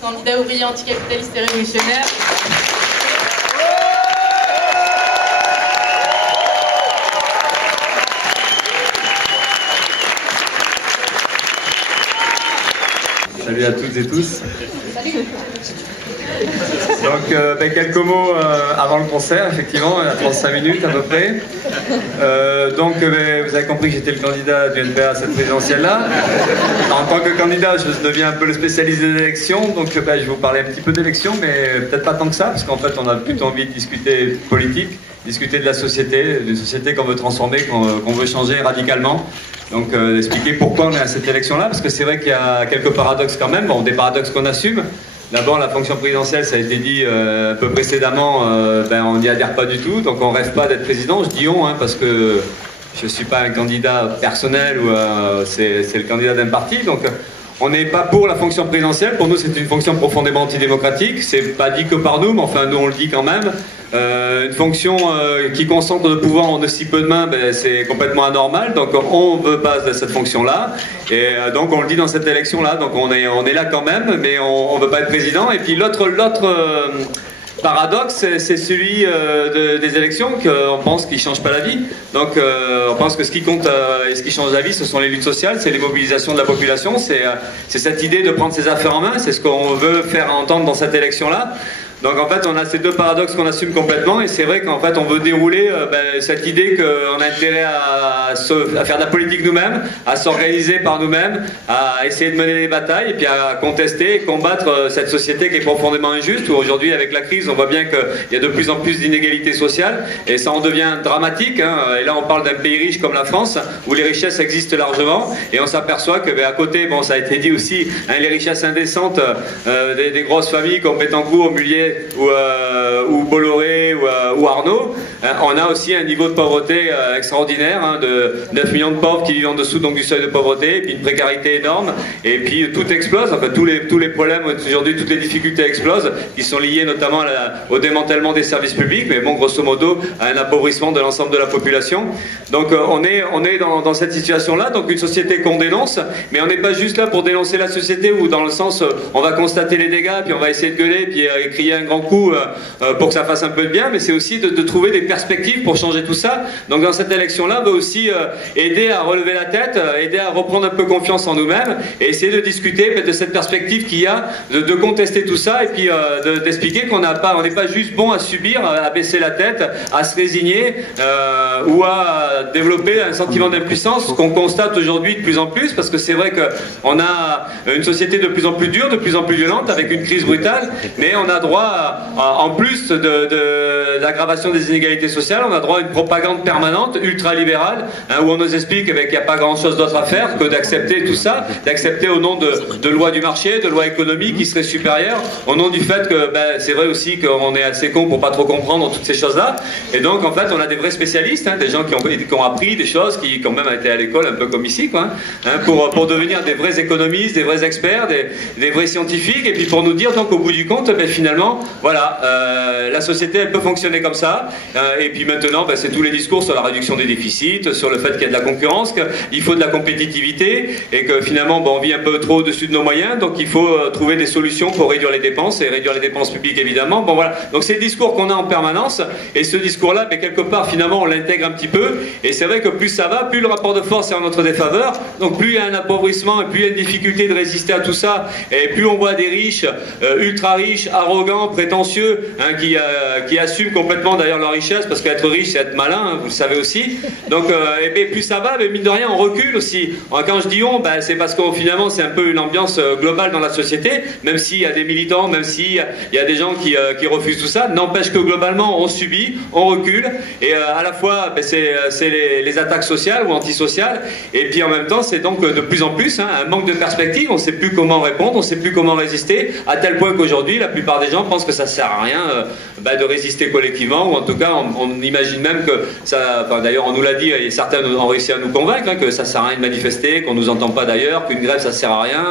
candidat ouvrier anticapitaliste et révolutionnaire. Salut à toutes et tous. Donc quelques mots avant le concert, effectivement, à 35 minutes à peu près. Vous avez compris que j'étais le candidat du NPA à cette présidentielle-là. En tant que candidat, je deviens un peu le spécialiste des élections, donc je vais vous parler un petit peu d'élections, mais peut-être pas tant que ça, parce qu'en fait on a plutôt envie de discuter politique, discuter de la société, d'une société qu'on veut transformer, qu'on veut changer radicalement. Donc expliquer pourquoi on est à cette élection-là, parce que c'est vrai qu'il y a quelques paradoxes quand même, bon, des paradoxes qu'on assume. D'abord, la fonction présidentielle, ça a été dit un peu précédemment, on n'y adhère pas du tout, donc on rêve pas d'être président. Je dis on, parce que je ne suis pas un candidat personnel, ou c'est le candidat d'un parti, donc on n'est pas pour la fonction présidentielle. Pour nous, c'est une fonction profondément antidémocratique. C'est pas dit que par nous, mais enfin, nous, on le dit quand même. Une fonction qui concentre le pouvoir en aussi peu de mains, c'est complètement anormal. Donc, on veut pas de cette fonction-là. Et donc, on le dit dans cette élection-là. Donc, on est là quand même, mais on veut pas être président. Et puis, l'autre paradoxe, c'est celui des élections, qu'on pense qu'ils ne changent pas la vie. Donc on pense que ce qui compte et ce qui change la vie, ce sont les luttes sociales, c'est les mobilisations de la population, c'est cette idée de prendre ses affaires en main, c'est ce qu'on veut faire entendre dans cette élection-là. Donc en fait on a ces deux paradoxes qu'on assume complètement, et c'est vrai qu'en fait on veut dérouler cette idée qu'on a intérêt à faire de la politique nous-mêmes, à s'organiser par nous-mêmes, à essayer de mener des batailles et puis à contester et combattre cette société qui est profondément injuste, où aujourd'hui avec la crise on voit bien qu'il y a de plus en plus d'inégalités sociales et ça en devient dramatique, et là on parle d'un pays riche comme la France où les richesses existent largement et on s'aperçoit que à côté, bon ça a été dit aussi, les richesses indécentes des grosses familles comme Bettencourt, Mulliez ou Bolloré ou Arnaud, on a aussi un niveau de pauvreté extraordinaire, de 9 millions de pauvres qui vivent en dessous donc, du seuil de pauvreté, et puis une précarité énorme, et puis tout explose, enfin tous les problèmes aujourd'hui, toutes les difficultés explosent, qui sont liées notamment au démantèlement des services publics, mais bon, grosso modo, à un appauvrissement de l'ensemble de la population. Donc on est dans cette situation-là, donc une société qu'on dénonce, mais on n'est pas juste là pour dénoncer la société, ou dans le sens, on va constater les dégâts, puis on va essayer de gueuler, puis crier un grand coup pour que ça fasse un peu de bien, mais c'est aussi de trouver des perspectives pour changer tout ça. Donc dans cette élection-là, on va aussi aider à relever la tête, aider à reprendre un peu confiance en nous-mêmes, et essayer de discuter de cette perspective qu'il y a, de contester tout ça, et puis d'expliquer qu'on n'est pas juste bon à subir, à baisser la tête, à se résigner, ou à développer un sentiment d'impuissance qu'on constate aujourd'hui de plus en plus, parce que c'est vrai qu'on a une société de plus en plus dure, de plus en plus violente, avec une crise brutale, mais on a droit en plus de l'aggravation des inégalités sociales, on a droit à une propagande permanente, ultralibérale, où on nous explique qu'il n'y a pas grand chose d'autre à faire que d'accepter tout ça, d'accepter au nom de lois du marché, de lois économiques qui seraient supérieures, au nom du fait que c'est vrai aussi qu'on est assez con pour pas trop comprendre toutes ces choses-là. Et donc en fait on a des vrais spécialistes, des gens qui ont appris des choses, qui ont même été à l'école, un peu comme ici, pour devenir des vrais économistes, des vrais experts, des vrais scientifiques, et puis pour nous dire donc au bout du compte, finalement, voilà, la société elle peut fonctionner comme ça, et puis maintenant c'est tous les discours sur la réduction des déficits, sur le fait qu'il y a de la concurrence, qu'il faut de la compétitivité, et que finalement on vit un peu trop au-dessus de nos moyens, donc il faut trouver des solutions pour réduire les dépenses, et réduire les dépenses publiques évidemment. Bon voilà, donc c'est le discours qu'on a en permanence, et ce discours-là, quelque part finalement on l'intègre un petit peu, et c'est vrai que plus ça va, plus le rapport de force est en notre défaveur, donc plus il y a un appauvrissement, et plus il y a une difficulté de résister à tout ça, et plus on voit des riches, ultra riches, arrogants, prétentieux, qui assument complètement d'ailleurs leur richesse, parce qu'être riche c'est être malin, vous le savez aussi. Donc plus ça va, mine de rien on recule aussi. Quand je dis on, c'est parce que finalement c'est un peu une ambiance globale dans la société, même s'il y a des militants, même s'il y a des gens qui refusent tout ça, n'empêche que globalement on subit, on recule, et à la fois c'est les attaques sociales ou antisociales, et puis en même temps c'est donc de plus en plus un manque de perspective, on ne sait plus comment répondre, on ne sait plus comment résister, à tel point qu'aujourd'hui la plupart des gens pensent pense que ça sert à rien de résister collectivement, ou en tout cas on imagine même que ça, enfin, d'ailleurs on nous l'a dit et certains ont réussi à nous convaincre que ça sert à rien de manifester, qu'on nous entend pas d'ailleurs, qu'une grève ça sert à rien.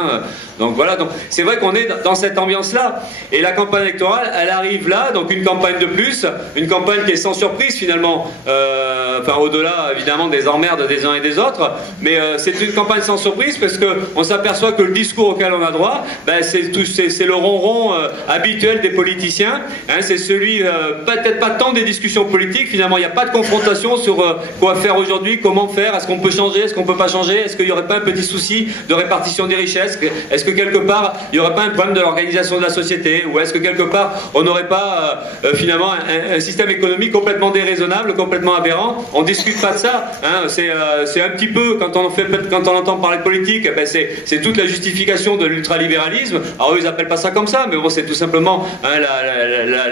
Donc voilà, donc c'est vrai qu'on est dans cette ambiance-là. Et la campagne électorale, elle arrive là, donc une campagne de plus, une campagne qui est sans surprise finalement, enfin au-delà évidemment des emmerdes des uns et des autres, mais c'est une campagne sans surprise parce qu'on s'aperçoit que le discours auquel on a droit, c'est le ronron habituel des politiciens, hein, c'est celui, peut-être pas tant des discussions politiques, finalement il n'y a pas de confrontation sur quoi faire aujourd'hui, comment faire, est-ce qu'on peut changer, est-ce qu'on peut pas changer, est-ce qu'il n'y aurait pas un petit souci de répartition des richesses, est-ce que quelque part il n'y aurait pas un problème de l'organisation de la société, ou est-ce que quelque part on n'aurait pas finalement un système économique complètement déraisonnable, complètement aberrant. On discute pas de ça, hein. C'est un petit peu, quand on entend parler de politique, ben c'est toute la justification de l'ultralibéralisme. Alors eux ils appellent pas ça comme ça, mais bon c'est tout simplement hein,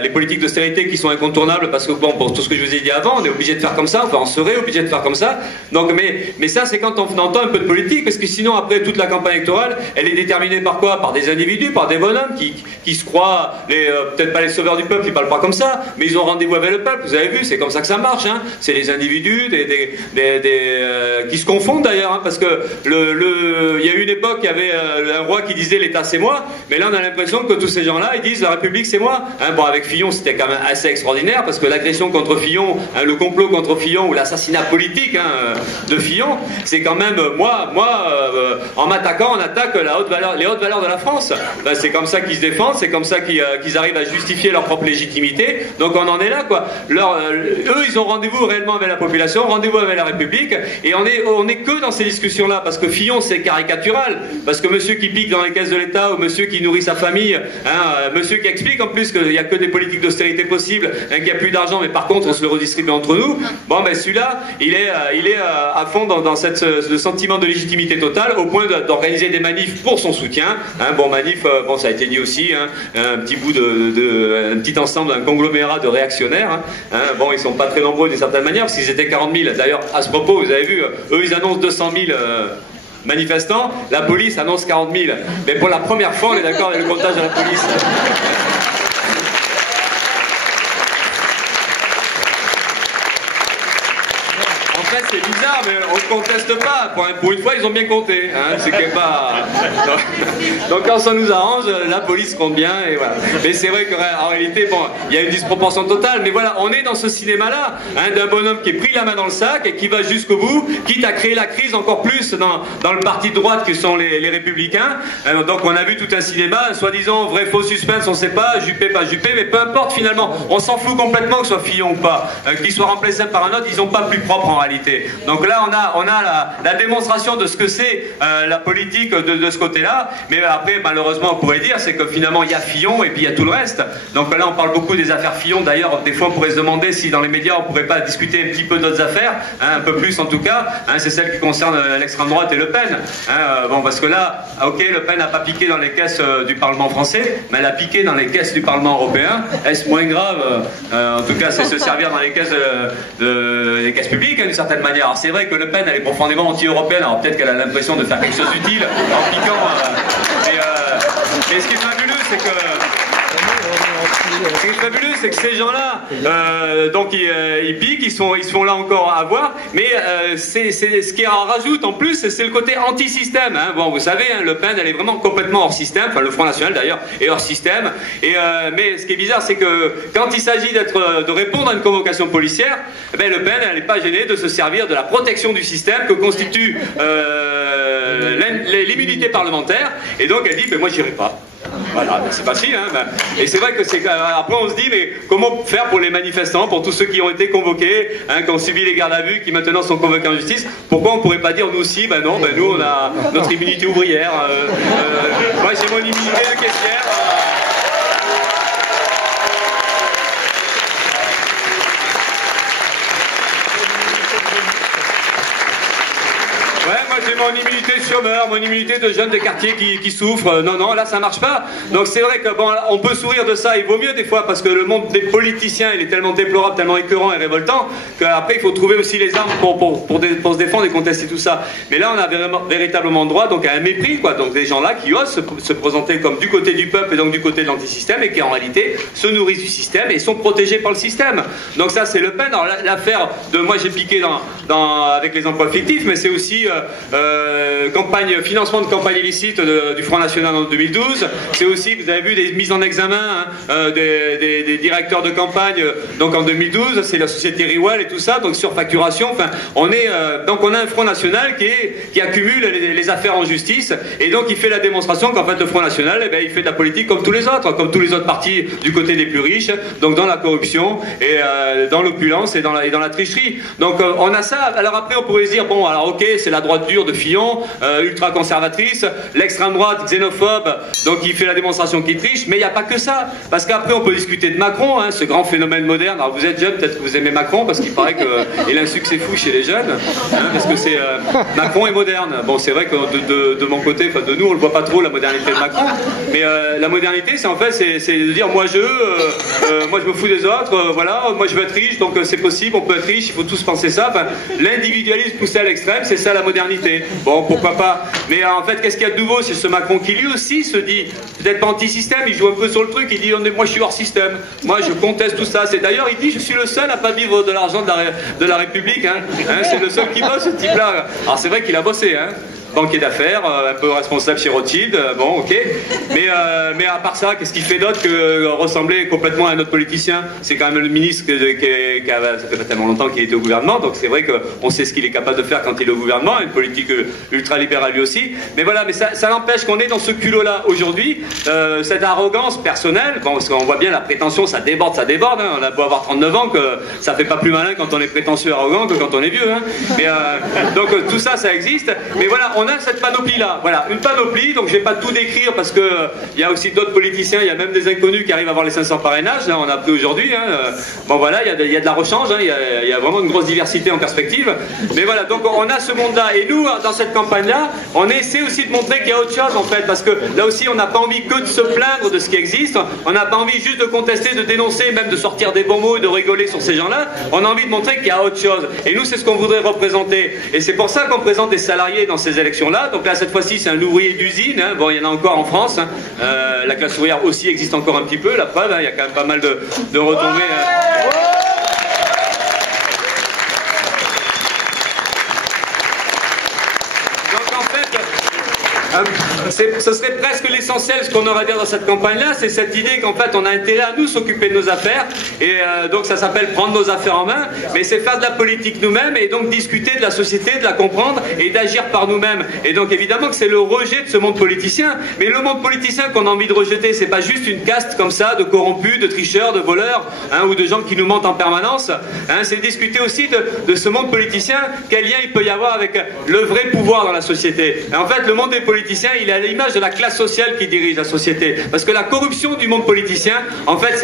les politiques d'austérité qui sont incontournables parce que bon, pour tout ce que je vous ai dit avant, on est obligé de faire comme ça, enfin on serait obligé de faire comme ça. Donc mais ça c'est quand on entend un peu de politique, parce que sinon après toute la campagne électorale, elle est déterminée par quoi? Par des individus, par des bonhommes qui se croient peut-être pas les sauveurs du peuple, ils parlent pas comme ça, mais ils ont rendez-vous avec le peuple. Vous avez vu, c'est comme ça que ça marche. Hein. C'est les individus qui se confondent d'ailleurs, hein, parce que il y a eu une époque, il y avait un roi qui disait l'État c'est moi, mais là on a l'impression que tous ces gens-là ils disent la République c'est moi. Hein, bon, avec Fillon c'était quand même assez extraordinaire parce que l'agression contre Fillon, hein, le complot contre Fillon ou l'assassinat politique de Fillon, c'est quand même moi en m'attaquant on attaque les hautes valeurs de la France. Ben, c'est comme ça qu'ils se défendent, c'est comme ça qu'ils arrivent à justifier leur propre légitimité. Donc on en est là quoi. Eux ils ont rendez-vous réellement avec la population, rendez-vous avec la République, et on est que dans ces discussions là parce que Fillon c'est caricatural, parce que monsieur qui pique dans les caisses de l'État ou monsieur qui nourrit sa famille, hein, monsieur qui explique en plus qu'il n'y a que des politiques d'austérité possibles, hein, qu'il n'y a plus d'argent mais par contre on se le redistribue entre nous, bon ben celui-là il est à fond dans ce sentiment de légitimité totale au point d'organiser des manifs pour son soutien, hein, bon manif, bon ça a été dit aussi, hein, un petit bout un petit ensemble, un conglomérat de réactionnaires, hein, bon ils sont pas très nombreux d'une certaine manière parce qu'ils étaient 40 000, d'ailleurs à ce propos vous avez vu, eux ils annoncent 200 000 manifestants, la police annonce 40 000, mais pour la première fois on est d'accord avec le comptage de la police. C'est bizarre, mais on ne conteste pas. Pour une fois, ils ont bien compté. Hein, c'est pas... Donc quand ça nous arrange, la police compte bien et voilà. Mais c'est vrai qu'en réalité, bon, il y a une disproportion totale. Mais voilà, on est dans ce cinéma-là, hein, d'un bonhomme qui est pris la main dans le sac et qui va jusqu'au bout, quitte à créer la crise encore plus dans le parti de droite que sont les Républicains. Donc on a vu tout un cinéma, soi-disant vrai faux suspense, on ne sait pas, Juppé, pas Juppé, mais peu importe finalement. On s'en fout complètement que ce soit Fillon ou pas, qu'il soit remplacé par un autre, ils n'ont pas plus propre en réalité. Donc là on a la démonstration de ce que c'est la politique de ce côté-là, mais après malheureusement on pourrait dire c'est que finalement il y a Fillon et puis il y a tout le reste. Donc là on parle beaucoup des affaires Fillon, d'ailleurs des fois on pourrait se demander si dans les médias on pourrait pas discuter un petit peu d'autres affaires, hein, un peu plus en tout cas, hein, c'est celle qui concerne l'extrême droite et Le Pen, hein, bon parce que là ok Le Pen n'a pas piqué dans les caisses du Parlement français, mais elle a piqué dans les caisses du Parlement européen. Est-ce moins grave? En tout cas c'est se servir dans les caisses les caisses publiques, hein, d'une certaine manière. Alors c'est vrai que Le Pen elle est profondément anti-européenne, alors peut-être qu'elle a l'impression de faire quelque chose d'utile en piquant, mais ce qui est fabuleux c'est que ces gens-là, donc ils piquent, ils se font là encore à voir, mais c'est ce qui en rajoute en plus, c'est le côté anti-système. Hein. Bon, vous savez, hein, Le Pen, elle est vraiment complètement hors système, enfin le Front National d'ailleurs est hors système. Mais ce qui est bizarre, c'est que quand il s'agit de répondre à une convocation policière, eh bien, Le Pen, elle n'est pas gênée de se servir de la protection du système que constitue l'immunité parlementaire, et donc elle dit, ben moi j'irai pas. Voilà, c'est facile, hein, et c'est vrai que après on se dit, mais comment faire pour les manifestants, pour tous ceux qui ont été convoqués, hein, qui ont subi les gardes à vue, qui maintenant sont convoqués en justice, pourquoi on ne pourrait pas dire nous aussi, ben non, ben nous on a notre immunité ouvrière, moi j'ai mon immunité de caissière. Ouais, moi j'ai mon mon immunité de chômeur, mon immunité de jeunes des quartiers qui souffrent. Non, non, là ça marche pas. Donc c'est vrai que bon, on peut sourire de ça, il vaut mieux des fois, parce que le monde des politiciens, il est tellement déplorable, tellement écœurant et révoltant, qu'après il faut trouver aussi les armes pour se défendre et contester tout ça. Mais là on a véritablement droit donc à un mépris, quoi. Donc des gens là qui osent se présenter comme du côté du peuple et donc du côté de l'antisystème, et qui en réalité se nourrissent du système et sont protégés par le système. Donc ça c'est Le Pen. Alors l'affaire de, moi j'ai piqué avec les emplois fictifs, mais c'est aussi financement de campagne illicite du Front National en 2012. C'est aussi, vous avez vu, des mises en examen des directeurs de campagne donc en 2012, c'est la société Riwell et tout ça, donc surfacturation. Enfin, on a un Front National qui accumule les affaires en justice, et donc il fait la démonstration qu'en fait le Front National, eh bien, il fait de la politique comme tous les autres partis du côté des plus riches, donc dans la corruption et dans l'opulence et dans la tricherie. Donc on a ça. Alors après on pourrait se dire, bon alors ok, c'est la droite dure de Fillon, ultra conservatrice, l'extrême droite xénophobe, donc il fait la démonstration qu'il triche, mais il n'y a pas que ça, parce qu'après on peut discuter de Macron, ce grand phénomène moderne. Alors vous êtes jeune, peut-être que vous aimez Macron, parce qu'il paraît qu'il a un succès fou chez les jeunes, parce que c'est Macron est moderne. Bon, c'est vrai que de mon côté, enfin de nous, on le voit pas trop la modernité de Macron, mais la modernité, c'est en fait, c'est de dire moi je me fous des autres, voilà, moi je veux être riche, donc c'est possible, on peut être riche, il faut tous penser ça. Enfin, l'individualisme poussé à l'extrême, c'est ça la modernité. Bon, pourquoi pas. Mais en fait, qu'est-ce qu'il y a de nouveau? C'est ce Macron qui lui aussi se dit, peut-être pas anti-système, il joue un peu sur le truc, il dit moi je suis hors système, moi je conteste tout ça. C'est d'ailleurs, il dit je suis le seul à pas vivre de l'argent de la République, c'est le seul qui bosse, ce type-là. Alors c'est vrai qu'il a bossé, banquier d'affaires, un peu responsable chez Rothschild, bon ok, mais à part ça, qu'est-ce qu'il fait d'autre que ressembler complètement à un autre politicien? C'est quand même le ministre ça fait pas tellement longtemps qu'il était au gouvernement, donc c'est vrai qu'on sait ce qu'il est capable de faire quand il est au gouvernement, une politique ultra-libérale lui aussi, mais voilà, mais ça n'empêche qu'on est dans ce culot-là aujourd'hui, cette arrogance personnelle, bon, parce qu'on voit bien la prétention, ça déborde, on a beau avoir 39 ans, que ça fait pas plus malin quand on est prétentieux et arrogant que quand on est vieux, mais, donc tout ça, ça existe, mais voilà, on a cette panoplie-là, voilà, une panoplie, donc je vais pas tout décrire parce que il y a aussi d'autres politiciens, il y a même des inconnus qui arrivent à avoir les 500 parrainages, là on a appris aujourd'hui, bon voilà, il y a de la rechange, il y a vraiment une grosse diversité en perspective, mais voilà, donc on a ce monde-là, et nous, dans cette campagne-là, on essaie aussi de montrer qu'il y a autre chose en fait, parce que là aussi on n'a pas envie que de se plaindre de ce qui existe, on n'a pas envie juste de contester, de dénoncer, même de sortir des bons mots et de rigoler sur ces gens-là, on a envie de montrer qu'il y a autre chose, et nous c'est ce qu'on voudrait représenter, et c'est pour ça qu'on présente des salariés dans ces élections-là. Donc là cette fois-ci c'est un ouvrier d'usine, bon il y en a encore en France, la classe ouvrière aussi existe encore un petit peu, la preuve, il y a quand même pas mal de retombées. Ce serait presque l'essentiel, ce qu'on aurait à dire dans cette campagne-là, c'est cette idée qu'en fait on a intérêt à nous s'occuper de nos affaires, et donc ça s'appelle prendre nos affaires en main, mais c'est faire de la politique nous-mêmes, et donc discuter de la société, de la comprendre, et d'agir par nous-mêmes. Et donc évidemment que c'est le rejet de ce monde politicien, mais le monde politicien qu'on a envie de rejeter, c'est pas juste une caste comme ça, de corrompus, de tricheurs, de voleurs, ou de gens qui nous mentent en permanence, c'est discuter aussi de ce monde politicien, quel lien il peut y avoir avec le vrai pouvoir dans la société. Et en fait le monde des politiciens, il est à l'image de la classe sociale qui dirige la société. Parce que la corruption du monde politicien, en fait,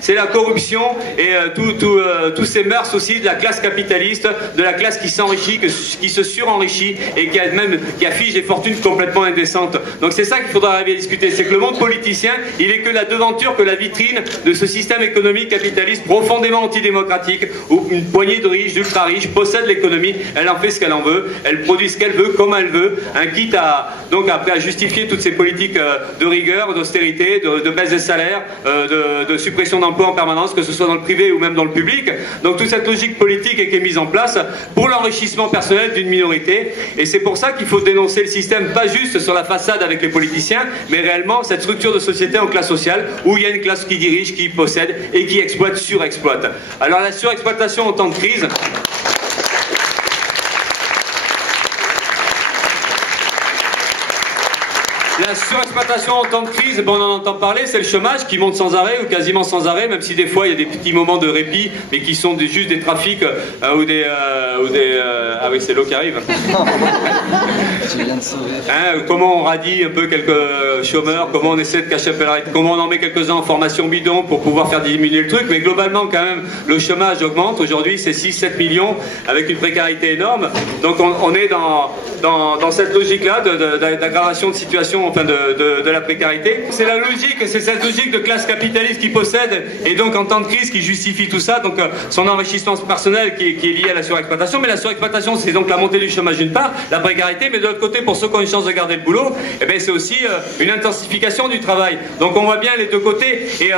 c'est la corruption et tous ces mœurs aussi de la classe capitaliste, de la classe qui s'enrichit, qui se surenrichit et qui affiche des fortunes complètement indécentes. Donc c'est ça qu'il faudra arriver à discuter. C'est que le monde politicien, il est que la devanture, que la vitrine de ce système économique capitaliste profondément antidémocratique, où une poignée de riches, d'ultra riches, possède l'économie, elle en fait ce qu'elle en veut, elle produit ce qu'elle veut, comme elle veut, quitte à, donc après à justifier toutes ces politiques de rigueur, d'austérité, de baisse des salaires, de suppression d'emplois en permanence, que ce soit dans le privé ou même dans le public. Donc toute cette logique politique qui est mise en place pour l'enrichissement personnel d'une minorité. Et c'est pour ça qu'il faut dénoncer le système, pas juste sur la façade avec les politiciens, mais réellement cette structure de société en classe sociale, où il y a une classe qui dirige, qui possède et qui exploite, surexploite. Alors la surexploitation en temps de crise... La La surexploitation en temps de crise, bon, on en entend parler, c'est le chômage qui monte sans arrêt ou quasiment sans arrêt, même si des fois il y a des petits moments de répit, mais qui sont juste des trafics ou des... Ah oui, c'est l'eau qui arrive. Tu viens de sauver. Comment on radie un peu quelques chômeurs, comment on essaie de cacher un peu la réalité, comment on en met quelques-uns en formation bidon pour pouvoir faire diminuer le truc, mais globalement quand même le chômage augmente. Aujourd'hui c'est 6-7 millions avec une précarité énorme. Donc on est dans cette logique-là d'aggravation de situation, enfin de la précarité. C'est la logique, c'est cette logique de classe capitaliste qui possède et donc en temps de crise qui justifie tout ça. Donc son enrichissement personnel qui est lié à la surexploitation. Mais la surexploitation c'est donc la montée du chômage d'une part, la précarité, mais de l'autre côté pour ceux qui ont une chance de garder le boulot, eh ben, c'est aussi une intensification du travail. Donc on voit bien les deux côtés. Et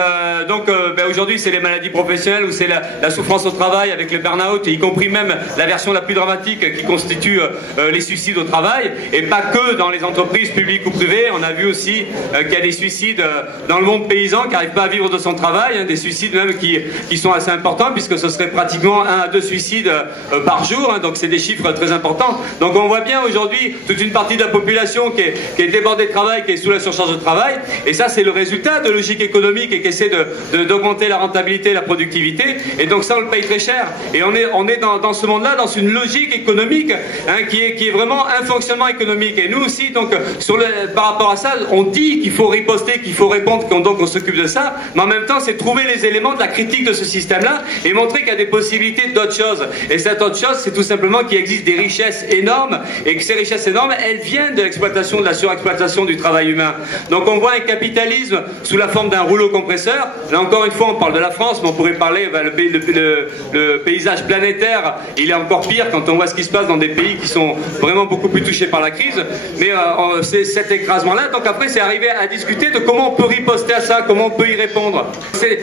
aujourd'hui c'est les maladies professionnelles ou c'est la souffrance au travail avec le burn-out, y compris même la version la plus dramatique qui constitue les suicides au travail, et pas que dans les entreprises publiques ou privées. On a vu aussi qu'il y a des suicides dans le monde paysan qui n'arrivent pas à vivre de son travail, hein, des suicides même qui sont assez importants puisque ce serait pratiquement 1 à 2 suicides par jour, hein, donc c'est des chiffres très importants. Donc on voit bien aujourd'hui toute une partie de la population qui est débordée de travail, qui est sous la surcharge de travail, et ça c'est le résultat de logique économique et qui essaie d'augmenter la rentabilité, la productivité, et donc ça on le paye très cher. Et on est dans ce monde-là, dans une logique économique hein, qui est vraiment un fonctionnement économique. Et nous aussi, donc, par rapport à ça, on dit qu'il faut riposter, qu'il faut répondre, donc on s'occupe de ça, mais en même temps c'est trouver les éléments de la critique de ce système-là et montrer qu'il y a des possibilités d'autres choses. Et cette autre chose, c'est tout simplement qu'il existe des richesses énormes, et que ces richesses énormes, elles viennent de l'exploitation, de la surexploitation du travail humain. Donc on voit un capitalisme sous la forme d'un rouleau compresseur. Là encore une fois, on parle de la France, mais on pourrait parler, le paysage planétaire, il est encore pire quand on voit ce qui se passe dans des pays qui sont vraiment beaucoup plus touchés par la crise. Mais c'est cet écrasement-là. Donc après, c'est arriver à discuter de comment on peut riposter à ça, comment on peut y répondre. C'est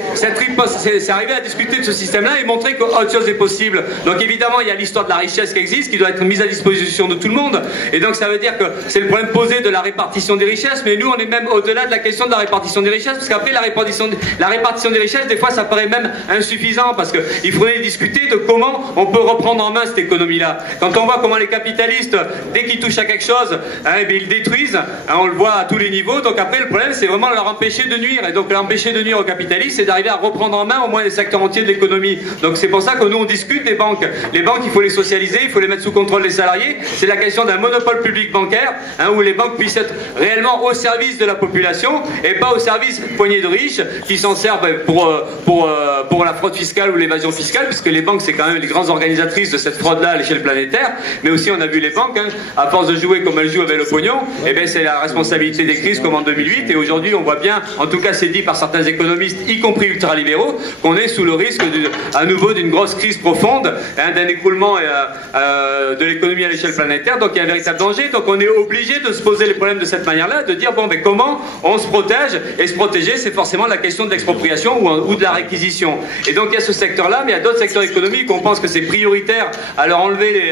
arriver à discuter de ce système-là et montrer qu'autre chose est possible. Donc évidemment, il y a l'histoire de la richesse qui existe, qui doit être mise à disposition de tout le monde. Et donc ça veut dire que c'est le problème posé de la répartition des richesses, mais nous on est même au-delà de la question de la répartition des richesses, parce qu'après la répartition des richesses, des fois ça paraît même insuffisant, parce qu'il faudrait discuter de comment on peut reprendre en main cette économie-là. Quand on voit comment les capitalistes, dès qu'ils touchent à quelque chose, hein, eh bien, ils détruisent, hein, on le voit à tous les niveaux. Donc après le problème c'est vraiment leur empêcher de nuire, et donc leur empêcher de nuire aux capitalistes, c'est d'arriver à reprendre en main au moins les secteurs entiers de l'économie. Donc c'est pour ça que nous on discute des banques. Les banques, il faut les socialiser, il faut les mettre sous contrôle des salariés. C'est la question d'un monopole public bancaire, hein, où les banques puissent être réellement au service de la population et pas au service de poignées de riches qui s'en servent pour la fraude fiscale ou l'évasion fiscale, puisque les banques c'est quand même les grandes organisatrices de cette fraude-là à l'échelle planétaire. Mais aussi on a vu les banques, hein, à force de jouer comme elles jouent avec le pognon, et bien c'est la responsabilité des crises comme en 2008. Et aujourd'hui on voit bien, en tout cas c'est dit par certains économistes, y compris ultralibéraux, qu'on est sous le risque à nouveau d'une grosse crise profonde, hein, d'un écroulement de l'économie à l'échelle planétaire. Donc il y a un véritable danger. Donc on est obligé de se poser les problèmes de cette manière-là, de dire bon, mais comment on se protège. Et se protéger, c'est forcément la question de l'expropriation ou de la réquisition. Et donc il y a ce secteur-là, mais il y a d'autres secteurs économiques où on pense que c'est prioritaire à leur enlever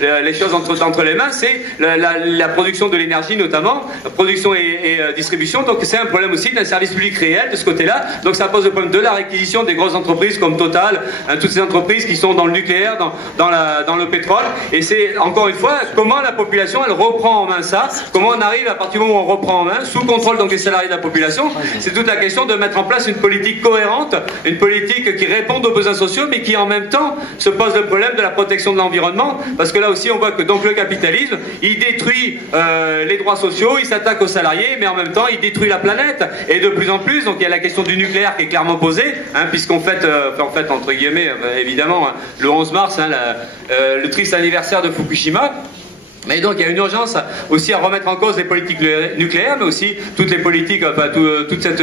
les choses entre les mains. C'est la production de l'énergie notamment, production et distribution. Donc c'est un problème aussi d'un service public réel de ce côté-là. Donc ça pose le problème de la réquisition des grosses entreprises comme Total, hein, toutes ces entreprises qui sont dans le nucléaire, dans le pétrole. Et c'est encore une fois comment la population elle reprend en main ça, comment on arrive à partir du moment où on reprend en main, sous contrôle donc des salariés de la population. C'est toute la question de mettre en place une politique cohérente, une politique qui réponde aux besoins sociaux, mais qui en même temps se pose le problème de la protection de l'environnement, parce que là aussi on voit que donc le capitalisme il détruit les droits sociaux, il s'attaque aux salariés, mais en même temps il détruit la planète, et de plus en plus. Donc il y a la question du nucléaire qui est clairement posée, hein, puisqu'on fête entre guillemets évidemment le 11 mars, hein, le triste anniversaire de Fukushima. Mais donc il y a une urgence aussi à remettre en cause les politiques nucléaires, mais aussi toutes les politiques, enfin toute cette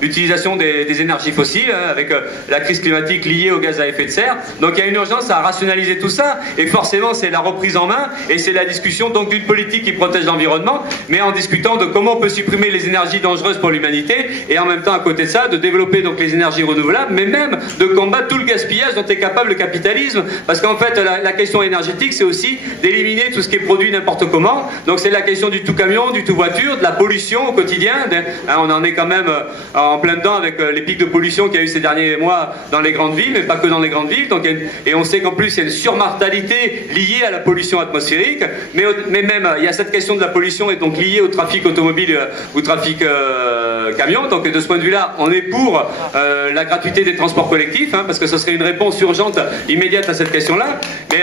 utilisation des énergies fossiles, hein, avec la crise climatique liée aux gaz à effet de serre. Donc il y a une urgence à rationaliser tout ça, et forcément c'est la reprise en main, et c'est la discussion donc d'une politique qui protège l'environnement, mais en discutant de comment on peut supprimer les énergies dangereuses pour l'humanité, et en même temps à côté de ça de développer donc les énergies renouvelables, mais même de combattre tout le gaspillage dont est capable le capitalisme, parce qu'en fait la question énergétique c'est aussi d'éliminer tout ce qui est produits n'importe comment. Donc c'est la question du tout camion, du tout voiture, de la pollution au quotidien. On en est quand même en plein dedans avec les pics de pollution qu'il y a eu ces derniers mois dans les grandes villes, mais pas que dans les grandes villes. Donc, et on sait qu'en plus il y a une surmortalité liée à la pollution atmosphérique, mais même il y a cette question de la pollution est donc liée au trafic automobile ou trafic camion. Donc de ce point de vue-là, on est pour la gratuité des transports collectifs, hein, parce que ce serait une réponse urgente, immédiate à cette question-là. Mais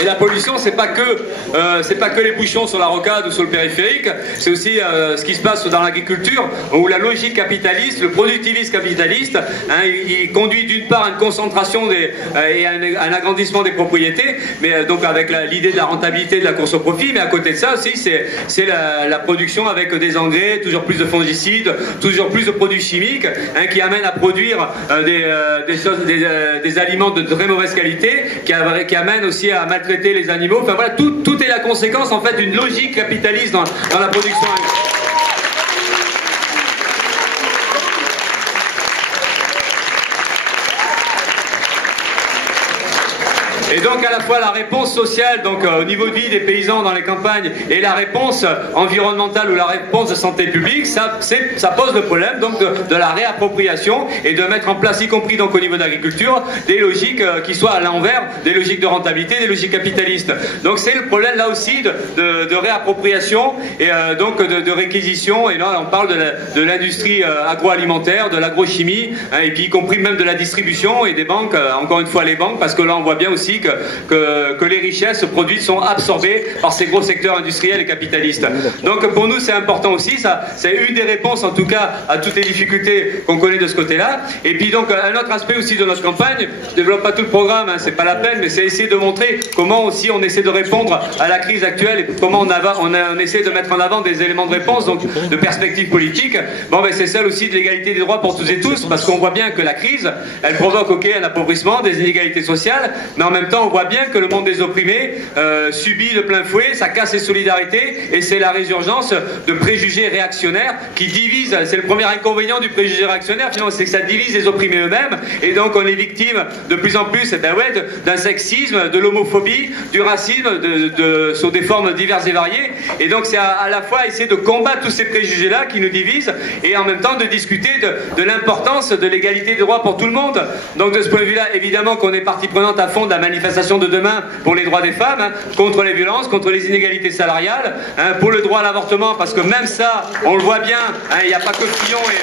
et la pollution, c'est pas que les bouchons sur la rocade ou sur le périphérique, c'est aussi ce qui se passe dans l'agriculture, où la logique capitaliste, le productivisme capitaliste, hein, il conduit d'une part à une concentration et à un agrandissement des propriétés, mais donc avec l'idée de la rentabilité, de la course au profit, mais à côté de ça aussi, c'est la production avec des engrais, toujours plus de fongicides, toujours plus de produits chimiques, hein, qui amènent à produire des aliments de très mauvaise qualité, qui amènent aussi à maltraiter les animaux. Enfin voilà, tout est la conséquence en fait d'une logique capitaliste dans la production. Et donc à la fois la réponse sociale, donc au niveau de vie des paysans dans les campagnes, et la réponse environnementale ou la réponse de santé publique, ça pose le problème donc de la réappropriation et de mettre en place, y compris donc au niveau de l'agriculture, des logiques qui soient à l'envers, des logiques de rentabilité, des logiques capitalistes. Donc c'est le problème là aussi de réappropriation et donc de réquisition. Et là on parle de l'industrie agroalimentaire, de l'agrochimie, hein, et puis y compris même de la distribution et des banques, encore une fois les banques, parce que là on voit bien aussi que les richesses produites sont absorbées par ces gros secteurs industriels et capitalistes. Donc pour nous c'est important aussi, ça c'est une des réponses en tout cas à toutes les difficultés qu'on connaît de ce côté-là. Et puis donc un autre aspect aussi de notre campagne, je développe pas tout le programme, hein, c'est pas la peine, mais c'est essayer de montrer comment aussi on essaie de répondre à la crise actuelle et comment on essaie de mettre en avant des éléments de réponse, donc de perspectives politiques. Bon ben c'est celle aussi de l'égalité des droits pour toutes et tous, parce qu'on voit bien que la crise, elle provoque un appauvrissement, des inégalités sociales, mais en même temps on voit bien que le monde des opprimés subit de plein fouet, ça casse les solidarités, et c'est la résurgence de préjugés réactionnaires qui divisent. C'est le premier inconvénient du préjugé réactionnaire finalement, c'est que ça divise les opprimés eux-mêmes, et donc on est victime de plus en plus d'un sexisme, de l'homophobie, du racisme, sous des formes diverses et variées. Et donc c'est à la fois essayer de combattre tous ces préjugés-là qui nous divisent, et en même temps de discuter de l'importance de l'égalité des droits pour tout le monde. Donc de ce point de vue-là, évidemment qu'on est partie prenante à fond de la manifestation de demain pour les droits des femmes, hein, contre les violences, contre les inégalités salariales, hein, pour le droit à l'avortement, parce que même ça, on le voit bien, il n'y a pas que Fillon et...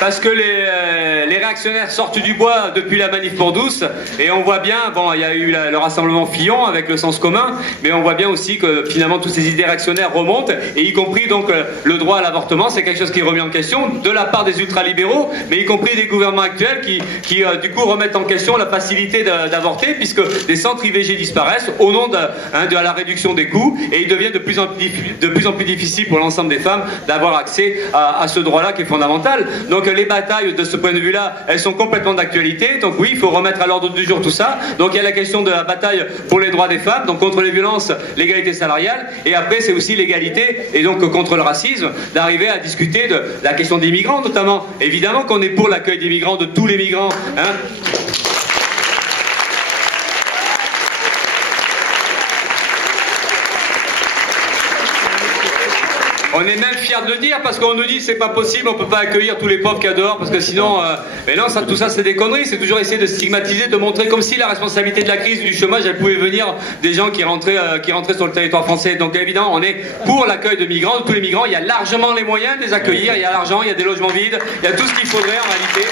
Parce que les réactionnaires sortent du bois depuis la manif pour tous, et on voit bien, bon, il y a eu le rassemblement Fillon avec le sens commun, mais on voit bien aussi que finalement toutes ces idées réactionnaires remontent, et y compris donc le droit à l'avortement, c'est quelque chose qui est remis en question de la part des ultralibéraux, mais y compris des gouvernements actuels qui du coup remettent en question la facilité d'avorter, puisque des centres IVG disparaissent au nom de la réduction des coûts, et il devient de plus en plus difficile pour l'ensemble des femmes d'avoir accès à ce droit-là qui est fondamental. Donc les batailles de ce point de vue-là, elles sont complètement d'actualité. Donc oui, il faut remettre à l'ordre du jour tout ça. Donc il y a la question de la bataille pour les droits des femmes, donc contre les violences, l'égalité salariale, et après c'est aussi l'égalité, et donc contre le racisme, d'arriver à discuter de la question des migrants notamment. Évidemment qu'on est pour l'accueil des migrants, de tous les migrants, hein. On est même fiers de le dire parce qu'on nous dit c'est pas possible, on peut pas accueillir tous les pauvres qu'il y a dehors parce que sinon... Mais non, tout ça c'est des conneries, c'est toujours essayer de stigmatiser, de montrer comme si la responsabilité de la crise du chômage elle pouvait venir des gens qui rentraient sur le territoire français. Donc évidemment on est pour l'accueil de migrants, de tous les migrants, il y a largement les moyens de les accueillir, il y a l'argent, il y a des logements vides, il y a tout ce qu'il faudrait en réalité.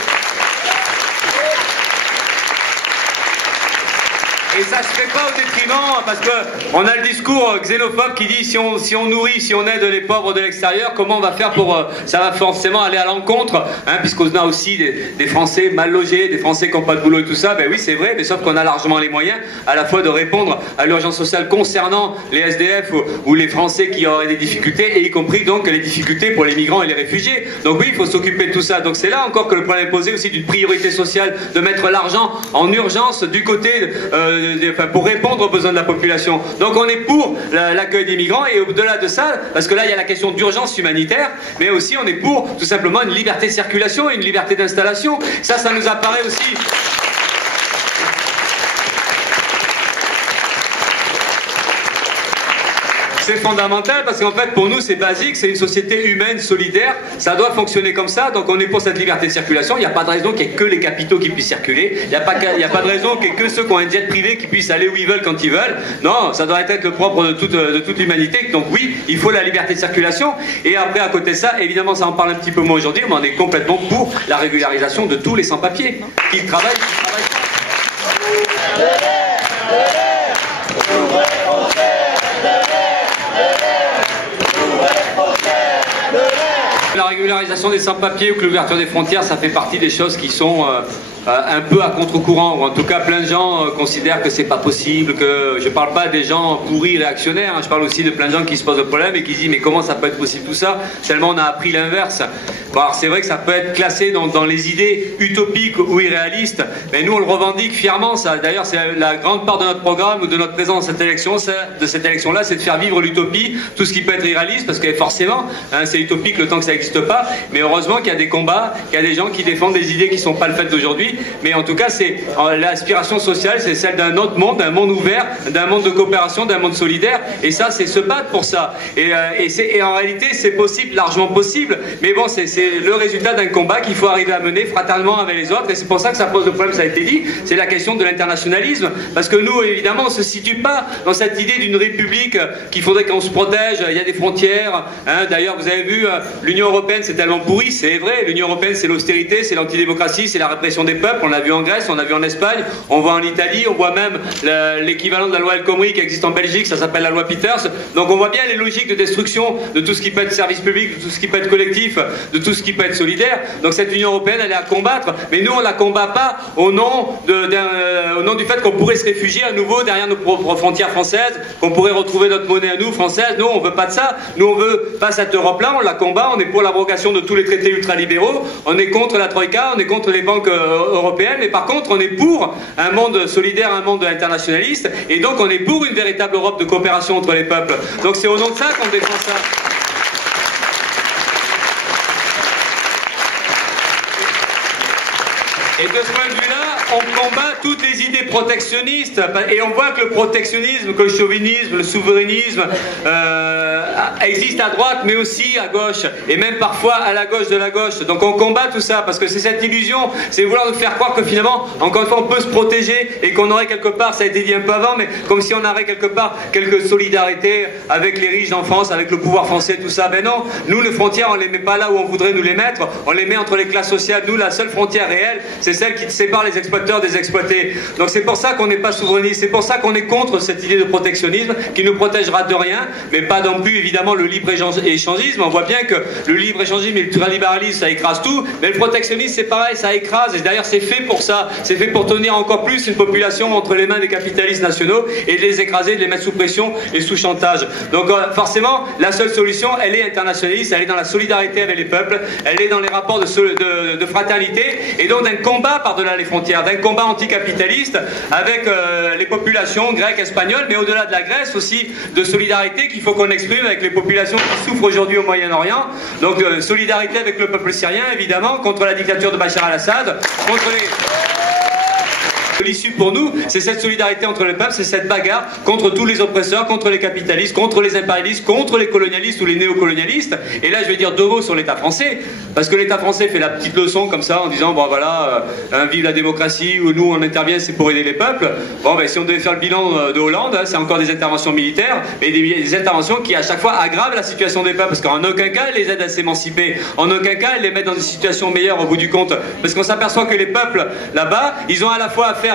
Et ça se fait pas au détriment, parce qu'on a le discours xénophobe qui dit si on nourrit, si on aide les pauvres de l'extérieur, comment on va faire pour... ça va forcément aller à l'encontre, hein, puisqu'on a aussi des Français mal logés, des Français qui n'ont pas de boulot et tout ça. Ben oui, c'est vrai, mais sauf qu'on a largement les moyens à la fois de répondre à l'urgence sociale concernant les SDF ou les Français qui auraient des difficultés, et y compris donc les difficultés pour les migrants et les réfugiés. Donc oui, il faut s'occuper de tout ça. Donc c'est là encore que le problème est posé aussi d'une priorité sociale, de mettre l'argent en urgence du côté pour répondre aux besoins de la population. Donc on est pour l'accueil des migrants et au-delà de ça, parce que là il y a la question d'urgence humanitaire, mais aussi on est pour tout simplement une liberté de circulation et une liberté d'installation. Ça nous apparaît aussi. C'est fondamental parce qu'en fait pour nous c'est basique, c'est une société humaine, solidaire, ça doit fonctionner comme ça, donc on est pour cette liberté de circulation, il n'y a pas de raison qu'il n'y ait que les capitaux qui puissent circuler, il n'y a pas de raison qu'il n'y ait que ceux qui ont un jet privé qui puissent aller où ils veulent quand ils veulent, non, ça doit être le propre de toute l'humanité, donc oui, il faut la liberté de circulation, et après à côté de ça, évidemment ça en parle un petit peu moins aujourd'hui, mais on est complètement pour la régularisation de tous les sans-papiers, qui travaillent. La régularisation des sans-papiers ou que l'ouverture des frontières, ça fait partie des choses qui sont un peu à contre-courant, ou en tout cas plein de gens considèrent que c'est pas possible, que je parle pas des gens pourris réactionnaires, hein, je parle aussi de plein de gens qui se posent le problème et qui se disent mais comment ça peut être possible tout ça, tellement on a appris l'inverse. Bon, alors c'est vrai que ça peut être classé dans les idées utopiques ou irréalistes, mais nous on le revendique fièrement, ça. D'ailleurs c'est la grande part de notre programme ou de notre présence dans cette élection, de cette élection-là, c'est de faire vivre l'utopie, tout ce qui peut être irréaliste, parce que forcément, hein, c'est utopique le temps que ça n'existe pas, mais heureusement qu'il y a des combats, qu'il y a des gens qui défendent des idées qui ne sont pas le fait d'aujourd'hui, mais en tout cas c'est l'aspiration sociale, c'est celle d'un autre monde, d'un monde ouvert, d'un monde de coopération, d'un monde solidaire, et ça c'est se battre pour ça, et en réalité c'est possible, largement possible, mais bon c'est le résultat d'un combat qu'il faut arriver à mener fraternellement avec les autres, et c'est pour ça que ça pose le problème, ça a été dit, c'est la question de l'internationalisme, parce que nous évidemment on ne se situe pas dans cette idée d'une république qu'il faudrait qu'on se protège, il y a des frontières, hein, d'ailleurs vous avez vu l'Union Européenne c'est tellement pourri, c'est vrai, l'Union Européenne c'est l'austérité, c'est l'antidémocratie, c'est la répression des peuples, on l'a vu en Grèce, on l'a vu en Espagne, on voit en Italie, on voit même l'équivalent de la loi El Khomri qui existe en Belgique, ça s'appelle la loi Peters, donc on voit bien les logiques de destruction de tout ce qui peut être service public, de tout ce qui peut être collectif, de tout ce qui peut être solidaire, donc cette Union Européenne elle est à combattre, mais nous on la combat pas au nom du fait qu'on pourrait se réfugier à nouveau derrière nos propres frontières françaises, qu'on pourrait retrouver notre monnaie à nous, française, non on veut pas de ça, nous on veut pas cette Europe là, on la combat, on est pour l'abrogation de tous les traités ultralibéraux, on est contre la Troïka, on est contre les banques européennes, mais par contre on est pour un monde solidaire, un monde internationaliste, et donc on est pour une véritable Europe de coopération entre les peuples, donc c'est au nom de ça qu'on défend ça. Et de ce point de vue-là, on combat toutes les idées protectionnistes, et on voit que le protectionnisme, que le chauvinisme, le souverainisme existe à droite, mais aussi à gauche, et même parfois à la gauche de la gauche. Donc on combat tout ça, parce que c'est cette illusion, c'est vouloir nous faire croire que finalement, encore une fois, on peut se protéger, et qu'on aurait quelque part, ça a été dit un peu avant, mais comme si on aurait quelque part quelque solidarité avec les riches en France, avec le pouvoir français, tout ça. Ben non, nous les frontières, on les met pas là où on voudrait nous les mettre, on les met entre les classes sociales. Nous, la seule frontière réelle, c'est celle qui sépare les exploiteurs des exploités. Donc c'est pour ça qu'on n'est pas souverainiste, c'est pour ça qu'on est contre cette idée de protectionnisme qui nous protégera de rien, mais pas non plus évidemment le libre-échangisme. On voit bien que le libre-échangisme et le ultralibéralisme ça écrase tout, mais le protectionnisme c'est pareil, ça écrase, et d'ailleurs c'est fait pour ça, c'est fait pour tenir encore plus une population entre les mains des capitalistes nationaux et de les écraser, de les mettre sous pression et sous chantage. Donc forcément la seule solution elle est internationaliste, elle est dans la solidarité avec les peuples, elle est dans les rapports de fraternité, et donc d'un combat par-delà les frontières, d'un combat anticapitaliste avec les populations grecques, espagnoles, mais au-delà de la Grèce aussi de solidarité qu'il faut qu'on exprime avec les populations qui souffrent aujourd'hui au Moyen-Orient. Donc solidarité avec le peuple syrien évidemment, contre la dictature de Bachar al-Assad, contre les... L'issue pour nous, c'est cette solidarité entre les peuples, c'est cette bagarre contre tous les oppresseurs, contre les capitalistes, contre les impérialistes, contre les colonialistes ou les néocolonialistes. Et là, je vais dire deux mots sur l'État français, parce que l'État français fait la petite leçon comme ça en disant bon voilà, vive la démocratie, où nous on intervient, c'est pour aider les peuples. Bon ben si on devait faire le bilan de Hollande, hein, c'est encore des interventions militaires, mais des interventions qui à chaque fois aggravent la situation des peuples, parce qu'en aucun cas elles les aident à s'émanciper, en aucun cas elles les mettent dans une situation meilleure au bout du compte, parce qu'on s'aperçoit que les peuples là-bas, ils ont à la fois affaire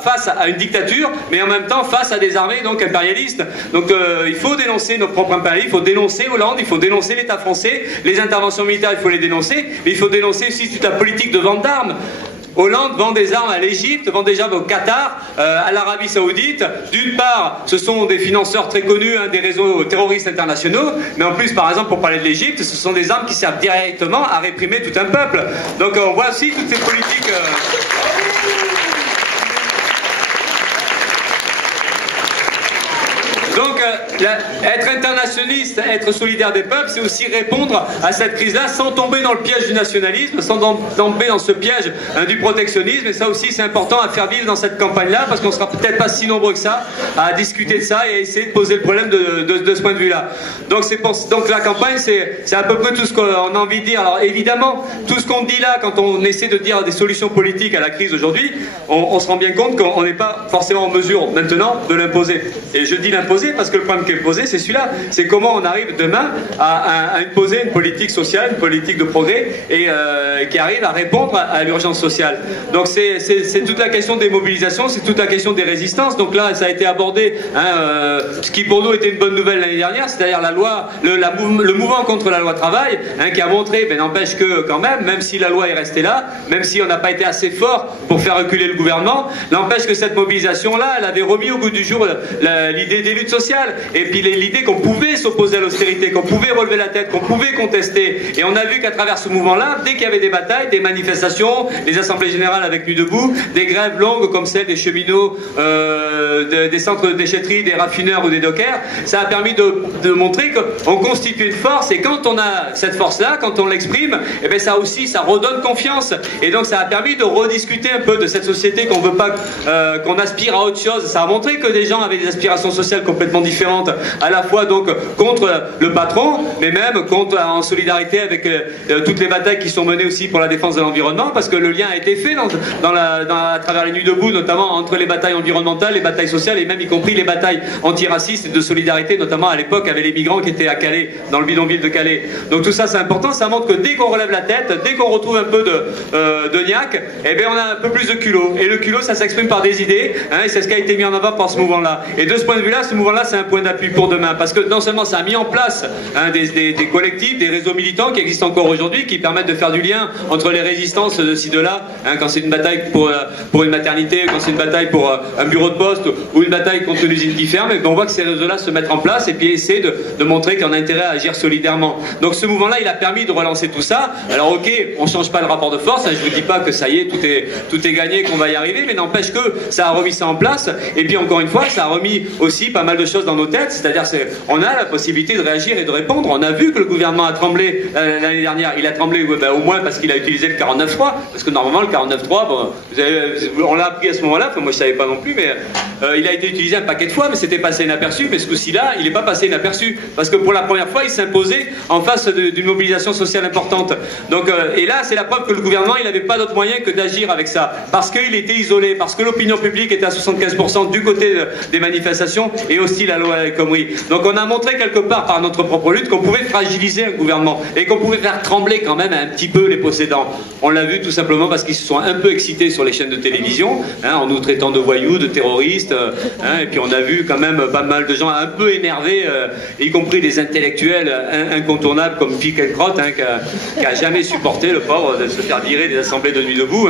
face à une dictature, mais en même temps face à des armées donc impérialistes. Donc il faut dénoncer nos propres impérialistes, il faut dénoncer Hollande, il faut dénoncer l'État français, les interventions militaires il faut les dénoncer, mais il faut dénoncer aussi toute la politique de vente d'armes. Hollande vend des armes à l'Égypte, vend des armes au Qatar, à l'Arabie Saoudite. D'une part, ce sont des financeurs très connus hein, des réseaux terroristes internationaux, mais en plus, par exemple, pour parler de l'Égypte, ce sont des armes qui servent directement à réprimer tout un peuple. Donc on voit aussi toutes ces politiques... être internationaliste, être solidaire des peuples, c'est aussi répondre à cette crise-là sans tomber dans le piège du nationalisme, sans tomber dans ce piège du protectionnisme. Et ça aussi, c'est important à faire vivre dans cette campagne-là, parce qu'on sera peut-être pas si nombreux que ça à discuter de ça et à essayer de poser le problème de ce point de vue-là. Donc la campagne, c'est à peu près tout ce qu'on a envie de dire. Alors évidemment, tout ce qu'on dit là, quand on essaie de dire des solutions politiques à la crise aujourd'hui, on se rend bien compte qu'on n'est pas forcément en mesure maintenant de l'imposer. Et je dis l'imposer parce que le problème qui est posé, c'est celui-là. C'est comment on arrive demain à imposer une politique sociale, une politique de progrès et qui arrive à répondre à l'urgence sociale. Donc c'est toute la question des mobilisations, c'est toute la question des résistances. Donc là, ça a été abordé, ce qui pour nous était une bonne nouvelle l'année dernière, c'est-à-dire la loi, le mouvement contre la loi travail, qui a montré, mais n'empêche que quand même si la loi est restée là, même si on n'a pas été assez fort pour faire reculer le gouvernement, n'empêche que cette mobilisation-là, elle avait remis au goût du jour l'idée des luttes sociales, et puis l'idée qu'on pouvait s'opposer à l'austérité, qu'on pouvait relever la tête, qu'on pouvait contester. Et on a vu qu'à travers ce mouvement-là, dès qu'il y avait des batailles, des manifestations, les assemblées générales avec Nuit debout, des grèves longues comme celle des cheminots, des centres de déchetterie, des raffineurs ou des dockers, ça a permis de montrer qu'on constitue une force, et quand on a cette force-là, quand on l'exprime, eh bien ça redonne confiance. Et donc ça a permis de rediscuter un peu de cette société qu'on veut pas, qu'on aspire à autre chose. Ça a montré que des gens avaient des aspirations sociales complètement différentes, à la fois donc contre le patron, mais même en solidarité avec toutes les batailles qui sont menées aussi pour la défense de l'environnement, parce que le lien a été fait à travers les Nuits debout, notamment entre les batailles environnementales, les batailles sociales et même y compris les batailles antiracistes et de solidarité, notamment à l'époque avec les migrants qui étaient à Calais, dans le bidonville de Calais. Donc tout ça c'est important, ça montre que dès qu'on relève la tête, dès qu'on retrouve un peu de niaque, eh bien on a un peu plus de culot. Et le culot, ça s'exprime par des idées, et c'est ce qui a été mis en avant par ce mouvement-là. Et de ce point de vue-là, ce mouvement-là, c'est un point d'appui pour demain, parce que non seulement ça a mis en place des collectifs, des réseaux militants qui existent encore aujourd'hui, qui permettent de faire du lien entre les résistances de ci, de là, quand c'est une bataille pour une maternité, quand c'est une bataille pour un bureau de poste, ou une bataille contre une usine qui ferme, et on voit que ces réseaux-là se mettent en place, et puis essayer de montrer qu'on a intérêt à agir solidairement. Donc ce mouvement-là, il a permis de relancer tout ça. Alors ok, on ne change pas le rapport de force, je ne vous dis pas que ça y est, tout est gagné, qu'on va y arriver, mais n'empêche que ça a remis ça en place, et puis encore une fois, ça a remis aussi pas mal de choses dans nos têtes, c'est-à-dire on a la possibilité de réagir et de répondre. On a vu que le gouvernement a tremblé l'année dernière, il a tremblé au moins parce qu'il a utilisé le 49.3, parce que normalement le 49.3, bon, on l'a appris à ce moment-là, moi je savais pas non plus, mais il a été utilisé un paquet de fois, mais c'était passé inaperçu, mais ce coup-ci-là, il n'est pas passé inaperçu, parce que pour la première fois, il s'imposait en face d'une mobilisation sociale importante. Donc, et là, c'est la preuve que le gouvernement, il n'avait pas d'autre moyen que d'agir avec ça, parce qu'il était isolé, parce que l'opinion publique était à 75% du côté des manifestations, et aussi la loi El Khomri. Donc on a montré quelque part par notre propre lutte qu'on pouvait fragiliser un gouvernement, et qu'on pouvait faire trembler quand même un petit peu les possédants. On l'a vu tout simplement parce qu'ils se sont un peu excités sur les chaînes de télévision, en nous traitant de voyous, de terroristes, et puis on a vu quand même pas mal de gens un peu énervés, y compris des intellectuels incontournables comme Finkielkraut, qui a jamais supporté, le pauvre, de se faire virer des assemblées de Nuit debout,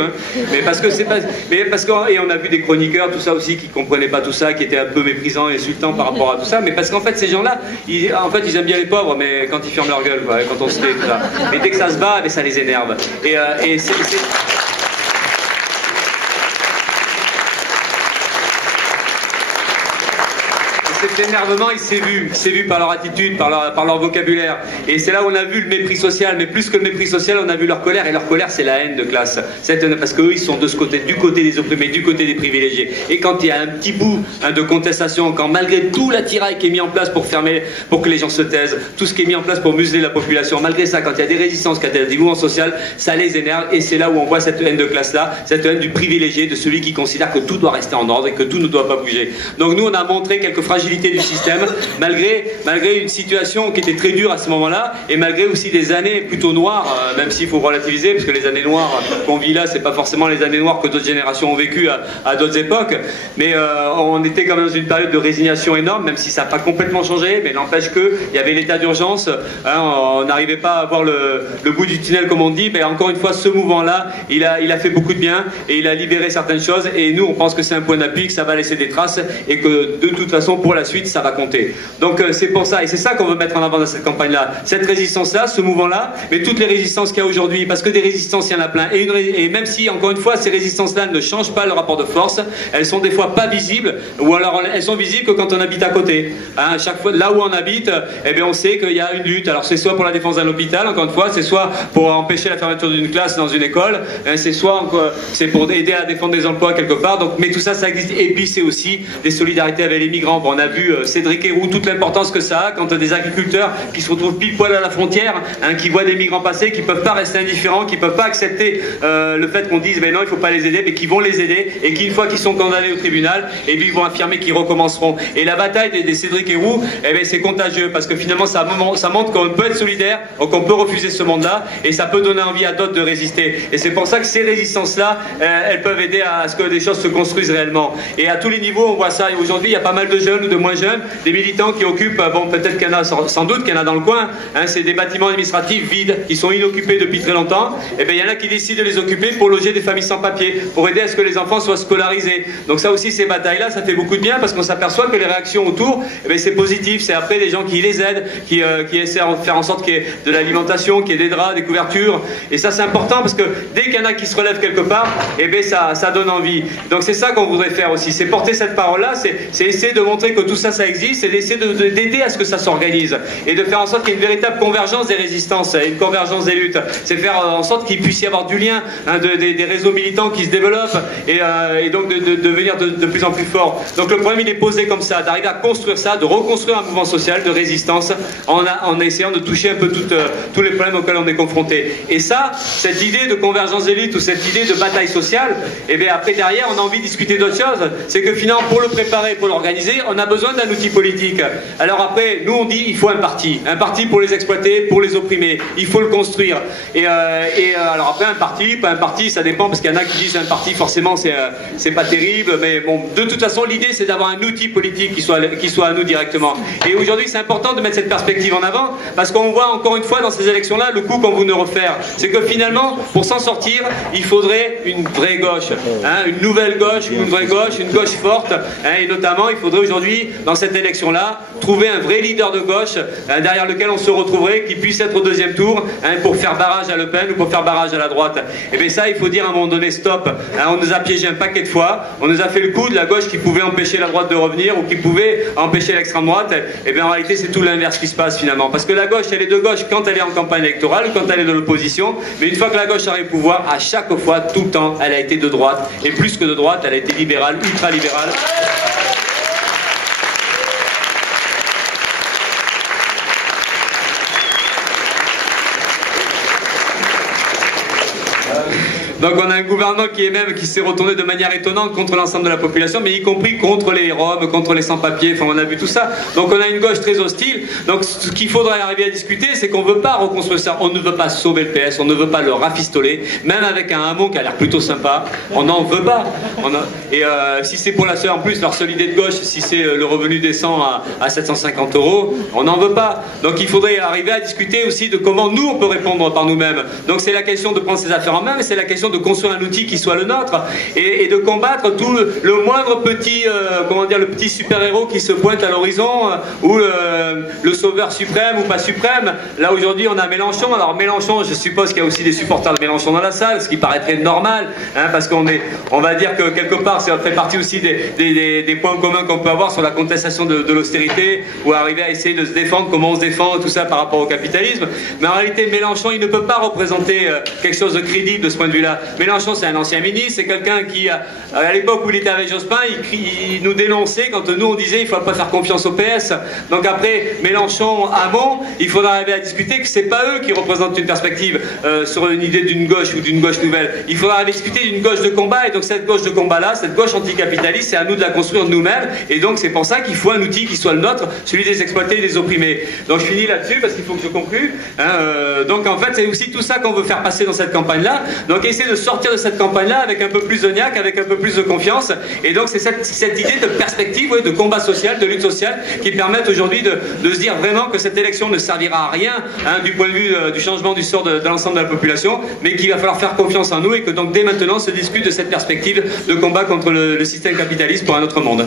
mais parce que c'est pas, et on a vu des chroniqueurs, tout ça aussi, qui comprenaient pas tout ça, qui étaient un peu méprisants et insultants par rapport à tout ça, mais parce qu'en fait ces gens-là, ils aiment bien les pauvres, mais quand ils ferment leur gueule, quand on se tait, tout ça. Mais dès que ça se bat, ça les énerve. Et c'est... Cet énervement, il s'est vu par leur attitude, par leur vocabulaire. Et c'est là où on a vu le mépris social, mais plus que le mépris social, on a vu leur colère, et leur colère, c'est la haine de classe. Parce qu'eux, ils sont de ce côté, du côté des opprimés, du côté des privilégiés. Et quand il y a un petit bout de contestation, quand malgré tout l'attirail qui est mis en place pour que les gens se taisent, tout ce qui est mis en place pour museler la population, malgré ça, quand il y a des résistances, quand il y a des mouvements sociaux, ça les énerve, et c'est là où on voit cette haine de classe-là, cette haine du privilégié, de celui qui considère que tout doit rester en ordre et que tout ne doit pas bouger. Donc nous, on a montré quelques fragilités du système, malgré une situation qui était très dure à ce moment-là, et malgré aussi des années plutôt noires, même s'il faut relativiser, parce que les années noires qu'on vit là, c'est pas forcément les années noires que d'autres générations ont vécues à d'autres époques, mais on était quand même dans une période de résignation énorme, même si ça n'a pas complètement changé, mais n'empêche qu'il y avait l'état d'urgence, on n'arrivait pas à voir le bout du tunnel comme on dit, mais encore une fois, ce mouvement-là, il a fait beaucoup de bien, et il a libéré certaines choses, et nous, on pense que c'est un point d'appui, que ça va laisser des traces, et que de toute façon, pour la suite, suite, ça va compter. Donc c'est pour ça, et c'est ça qu'on veut mettre en avant dans cette campagne-là. Cette résistance-là, ce mouvement-là, mais toutes les résistances qu'il y a aujourd'hui, parce que des résistances, il y en a plein. Et même si, encore une fois, ces résistances-là ne changent pas le rapport de force, elles sont des fois pas visibles, ou alors elles sont visibles que quand on habite à côté. Hein, chaque fois, là où on habite, eh bien, on sait qu'il y a une lutte. Alors c'est soit pour la défense d'un hôpital, encore une fois, c'est soit pour empêcher la fermeture d'une classe dans une école, hein, c'est pour aider à défendre des emplois quelque part. Donc, mais tout ça, ça existe. Et puis c'est aussi des solidarités avec les migrants. Bon, on a vu Cédric Héroux, toute l'importance que ça a quand des agriculteurs qui se retrouvent pile poil à la frontière, hein, qui voient des migrants passer, qui peuvent pas rester indifférents, qui peuvent pas accepter le fait qu'on dise, ben non, il faut pas les aider, mais qui vont les aider, et qui une fois qu'ils sont condamnés au tribunal, et puis ils vont affirmer qu'ils recommenceront. Et la bataille des Cédric Héroux, eh ben, c'est contagieux, parce que finalement ça montre qu'on peut être solidaire, qu'on peut refuser ce monde-là, et ça peut donner envie à d'autres de résister. Et c'est pour ça que ces résistances-là, elles peuvent aider à ce que des choses se construisent réellement. Et à tous les niveaux, on voit ça. Et aujourd'hui, il y a pas mal de jeunes ou de moins jeunes, des militants qui occupent, bon, peut-être qu'il y en a, sans doute qu'il y en a dans le coin, hein, c'est des bâtiments administratifs vides, qui sont inoccupés depuis très longtemps. Et bien, il y en a qui décident de les occuper pour loger des familles sans papier, pour aider à ce que les enfants soient scolarisés. Donc ça aussi, ces batailles-là, ça fait beaucoup de bien, parce qu'on s'aperçoit que les réactions autour, eh bien, c'est positif. C'est après des gens qui les aident, qui essaient de faire en sorte qu'il y ait de l'alimentation, qu'il y ait des draps, des couvertures. Et ça, c'est important, parce que dès qu'il y en a qui se relèvent quelque part, eh bien, ça donne envie. Donc c'est ça qu'on voudrait faire aussi, c'est porter cette parole-là, c'est essayer de montrer que tout ça, ça existe, et d'essayer d'aider à ce que ça s'organise, et de faire en sorte qu'il y ait une véritable convergence des résistances, une convergence des luttes. C'est faire en sorte qu'il puisse y avoir du lien, hein, des réseaux militants qui se développent, et donc de devenir de plus en plus fort. Donc le problème, il est posé comme ça, d'arriver à construire ça, de reconstruire un mouvement social de résistance, en essayant de toucher un peu tous les problèmes auxquels on est confronté. Et ça, cette idée de convergence des luttes, ou cette idée de bataille sociale, et bien après derrière, on a envie de discuter d'autre chose. C'est que finalement, pour le préparer, pour l'organiser, on a besoin d'un outil politique. Alors après, nous on dit, il faut un parti pour les exploiter, pour les opprimer. Il faut le construire. Alors après, un parti, pas un parti, ça dépend, parce qu'il y en a qui disent un parti, forcément, c'est pas terrible. Mais bon, de toute façon, l'idée, c'est d'avoir un outil politique qui soit à nous directement. Et aujourd'hui, c'est important de mettre cette perspective en avant, parce qu'on voit encore une fois dans ces élections-là le coup qu'on veut nous refaire. C'est que finalement, pour s'en sortir, il faudrait une vraie gauche, hein, une nouvelle gauche, ou une vraie gauche, une gauche forte, hein, et notamment, il faudrait aujourd'hui, dans cette élection-là, trouver un vrai leader de gauche, hein, derrière lequel on se retrouverait, qui puisse être au deuxième tour, hein, pour faire barrage à Le Pen ou pour faire barrage à la droite. Et bien ça, il faut dire à un moment donné stop. Hein, on nous a piégé un paquet de fois, on nous a fait le coup de la gauche qui pouvait empêcher la droite de revenir, ou qui pouvait empêcher l'extrême droite. Et bien en réalité, c'est tout l'inverse qui se passe finalement, parce que la gauche, elle est de gauche quand elle est en campagne électorale ou quand elle est de l'opposition, mais une fois que la gauche arrive au pouvoir, à chaque fois, tout le temps, elle a été de droite, et plus que de droite, elle a été libérale, ultra-libérale. Donc on a un gouvernement qui s'est retourné de manière étonnante contre l'ensemble de la population, mais y compris contre les Roms, contre les sans-papiers, enfin on a vu tout ça. Donc on a une gauche très hostile. Donc ce qu'il faudrait arriver à discuter, c'est qu'on ne veut pas reconstruire ça, on ne veut pas sauver le PS, on ne veut pas le rafistoler, même avec un Hamon qui a l'air plutôt sympa, on n'en veut pas. Si c'est pour en plus leur seule idée de gauche, si c'est le revenu décent à 750 €, on n'en veut pas. Donc il faudrait arriver à discuter aussi de comment nous on peut répondre par nous-mêmes. Donc c'est la question de prendre ses affaires en main, mais c'est la question de construire un outil qui soit le nôtre, et de combattre tout le moindre petit, le petit super-héros qui se pointe à l'horizon, ou le sauveur suprême ou pas suprême. Là aujourd'hui on a Mélenchon. Alors Mélenchon, je suppose qu'il y a aussi des supporters de Mélenchon dans la salle, ce qui paraîtrait normal, hein, parce on va dire que quelque part ça fait partie aussi des points communs qu'on peut avoir sur la contestation de l'austérité, ou arriver à essayer de se défendre, comment on se défend, tout ça par rapport au capitalisme. Mais en réalité Mélenchon, il ne peut pas représenter quelque chose de crédible de ce point de vue-là. Mélenchon, c'est un ancien ministre, c'est quelqu'un qui, à l'époque où il était avec Jospin, il nous dénonçait quand nous on disait il ne faut pas faire confiance au PS. Donc après Mélenchon, Hamon, il faudra arriver à discuter que c'est pas eux qui représentent une perspective sur une idée d'une gauche ou d'une gauche nouvelle. Il faudra arriver à discuter d'une gauche de combat, et donc cette gauche de combat-là, cette gauche anticapitaliste, c'est à nous de la construire nous-mêmes, et donc c'est pour ça qu'il faut un outil qui soit le nôtre, celui des exploités et des opprimés. Donc je finis là-dessus parce qu'il faut que je conclue. Donc en fait c'est aussi tout ça qu'on veut faire passer dans cette campagne-là. Donc essayer de sortir de cette campagne-là avec un peu plus de niaque, avec un peu plus de confiance, et donc c'est cette idée de perspective, ouais, de combat social, de lutte sociale, qui permettent aujourd'hui de se dire vraiment que cette élection ne servira à rien, hein, du point de vue du changement du sort de l'ensemble de la population, mais qu'il va falloir faire confiance en nous, et que donc dès maintenant se discute de cette perspective de combat contre le système capitaliste pour un autre monde.